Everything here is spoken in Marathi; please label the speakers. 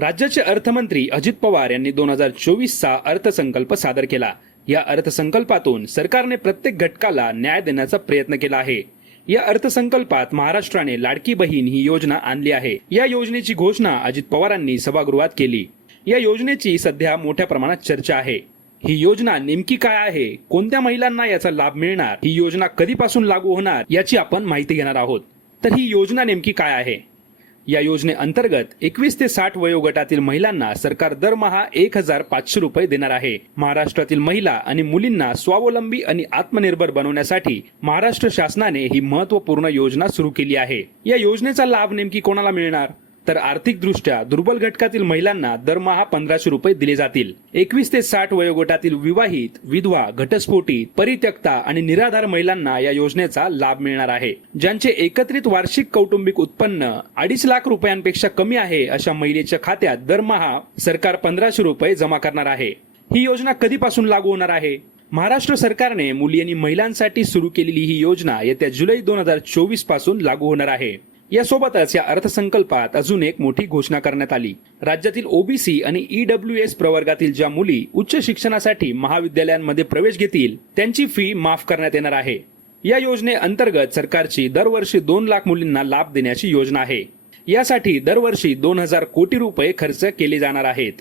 Speaker 1: राज्याचे अर्थमंत्री अजित पवार यांनी दोन हजार चोवीसचा अर्थसंकल्प सादर केला. या अर्थसंकल्पातून सरकारने प्रत्येक घटकाला न्याय देण्याचा प्रयत्न केला आहे. या अर्थसंकल्पात महाराष्ट्राने लाडकी बहीण ही योजना आणली आहे. या योजनेची घोषणा अजित पवारांनी सभागृहात केली. या योजनेची सध्या मोठ्या प्रमाणात चर्चा आहे. ही योजना नेमकी काय आहे? कोणत्या महिलांना याचा लाभ मिळणार? ही योजना कधीपासून लागू होणार? याची आपण माहिती घेणार आहोत. तर ही योजना नेमकी काय आहे? या योजनेअंतर्गत एकवीस ते साठ वयोगटातील महिलांना सरकार दरमहा एक हजार पाचशे रुपये देणार आहे. महाराष्ट्रातील महिला आणि मुलींना स्वावलंबी आणि आत्मनिर्भर बनवण्यासाठी महाराष्ट्र शासनाने ही महत्त्वपूर्ण योजना सुरू केली आहे. या योजनेचा लाभ नेमकी कोणाला मिळणार? तर आर्थिकदृष्ट्या दुर्बल घटकातील महिलांना दरमहा पंधराशे रुपये दिले जातील. एकवीस ते साठ वयोगटातील विवाहित विधवा घटस्फोटी परित्यक्ता आणि निराधार महिलांना या योजनेचा लाभ मिळणार आहे. ज्यांचे एकत्रित वार्षिक कौटुंबिक उत्पन्न अडीच लाख रुपयांपेक्षा कमी आहे अशा महिलेच्या खात्यात दरमहा सरकार पंधराशे रुपये जमा करणार आहे. ही योजना कधीपासून लागू होणार आहे? महाराष्ट्र सरकारने मुली आणि महिलांसाठी सुरू केलेली ही योजना येत्या जुलै दोन हजार चोवीसपासून लागू होणार आहे. यासोबतच या अर्थसंकल्पात अजून एक मोठी घोषणा करण्यात आली. राज्यातील ओबीसी आणि ईडब्ल्यू एस प्रवर्गातील ज्या मुली उच्च शिक्षणासाठी महाविद्यालयांमध्ये प्रवेश घेतील त्यांची फी माफ करण्यात येणार आहे. या योजनेअंतर्गत सरकारची दरवर्षी दोन लाख मुलींना लाभ देण्याची योजना आहे. यासाठी दरवर्षी दोन हजार कोटी रुपये खर्च केले जाणार आहेत.